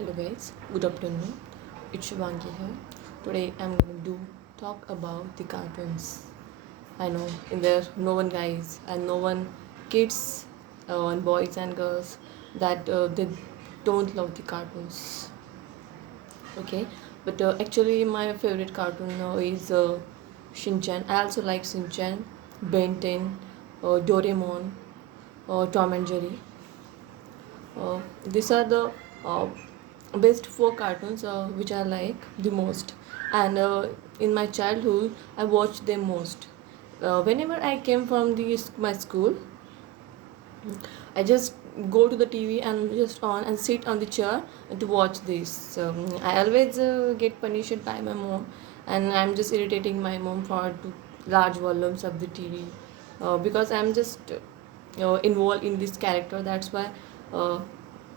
Hello guys, good afternoon. It's Shivangi here. Today I'm going to talk about the cartoons. I know in there no one guys and no one kids and boys and girls that they don't love the cartoons. Okay, but actually my favorite cartoon is Shinchan. I also like Shinchan, Ben 10, Doraemon, Tom and Jerry. These are the uh, best four cartoons which I like the most, and in my childhood I watched them most. Whenever I came from my school, I just go to the TV and just on and sit on the chair to watch this. I always get punished by my mom, and I'm just irritating my mom for large volumes of the TV because I'm just involved in this character. That's why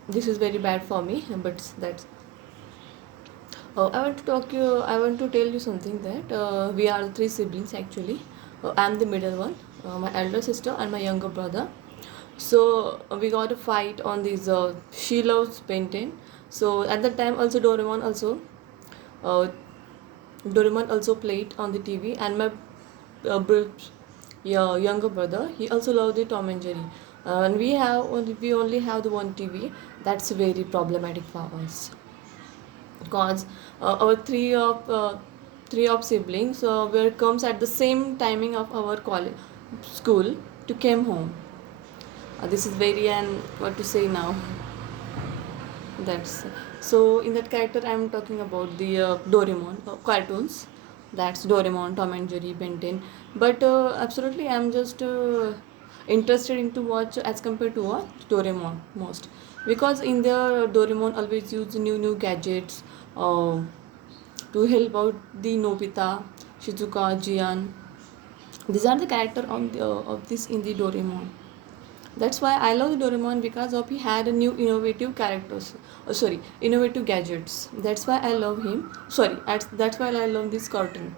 this is very bad for me. But that's I want to talk you. I want to tell you something that we are three siblings actually. I'm the middle one, my elder sister and my younger brother. So we got a fight on this. She loves Ben 10. So at that time also uh, Doraemon also played on the TV, and my younger brother he also loved the Tom and Jerry. And we only have the one TV. That's very problematic for us because our three of siblings were comes at the same timing of our college school to came home. This is very and what to say now. That's so in that character I'm talking about the Doraemon cartoons. That's Doraemon, Tom and Jerry, Ben 10. But absolutely I'm just interested in to watch as compared to Doraemon most, because in the Doraemon always use new gadgets uh, to help out the Nobita, Shizuka, Jian. These are the character on of this in the Doraemon. That's why I love Doraemon, because of he had a new innovative characters. Sorry, innovative gadgets. That's why I love him. Sorry, that's why I love this cartoon.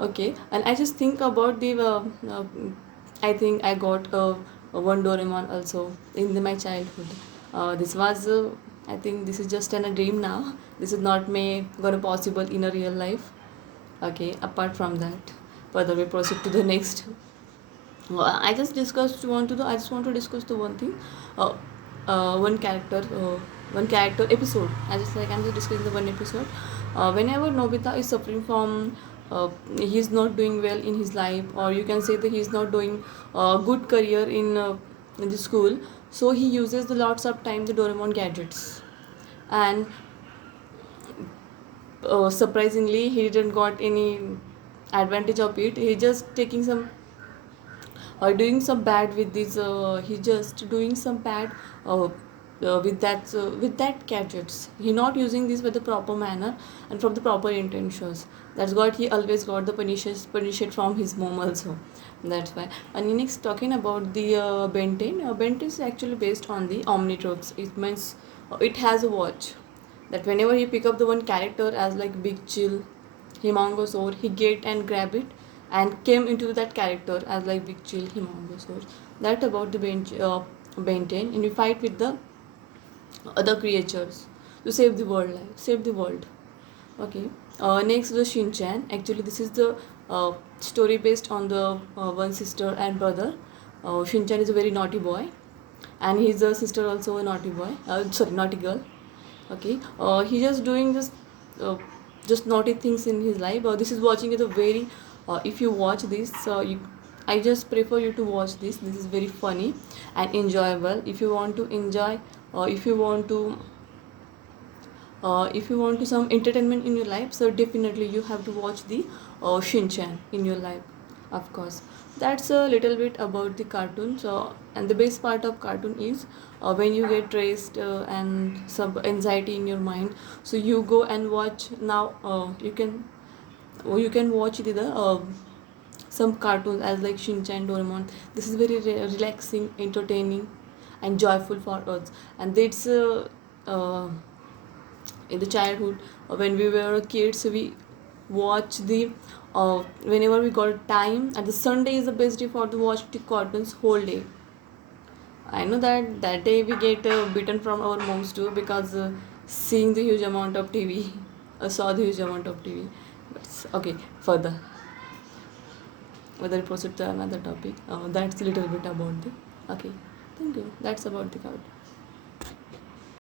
Okay, and I just think about the. I think I got one Doraemon also in my childhood. This was. I think this is just a dream now. This is not may gonna possible in a real life. Okay, apart from that, further we proceed to the next. I just want to discuss the one thing, uh, one character episode. I'm just discussing the one episode. Whenever Nobita is suffering from, he's not doing well in his life, or you can say that he's not doing a good career in the school. So he uses the lots of time the Doraemon gadgets, and surprisingly he didn't got any advantage of it. He just taking some doing some bad with this he just doing some bad with that gadgets. He not using this with the proper manner and from the proper intentions. That's what he always got the punished from his mom also. That's why. And next, talking about the Ben 10. Ben 10 is actually based on the Omnitrix. It means it has a watch that whenever he pick up the one character as like Big Chill, Humongous Sword, he get and grab it and came into that character as like Big Chill, Humongous Sword. That about the Ben 10, and we fight with the other creatures to save the world, save the world. Okay. Next, the Shinchan. Actually, this is the story based on the one sister and brother. Shinchan is a very naughty boy, and his sister also a naughty boy. Sorry, naughty girl. Okay. He uh, just naughty things in his life. This is watching it a very. If you watch this, I just prefer you to watch this. This is very funny and enjoyable. If you want to some entertainment in your life, so definitely you have to watch the Shinchan in your life, of course. That's a little bit about the cartoon. So, and the best part of cartoon is when you get stressed and some anxiety in your mind, so you go and watch. Now you can watch some cartoons as like Shinchan, Doraemon. This is very relaxing, entertaining, and joyful for us. And that's in the childhood when we were kids, we watch the whenever we got time, and the Sunday is the best day for to watch the cartoons whole day. I know that that day we get beaten from our moms too, because seeing the huge amount of TV, saw the huge amount of TV. But okay, further. Whether it proceed to another topic. That's a little bit about the. Okay, thank you. That's about the card.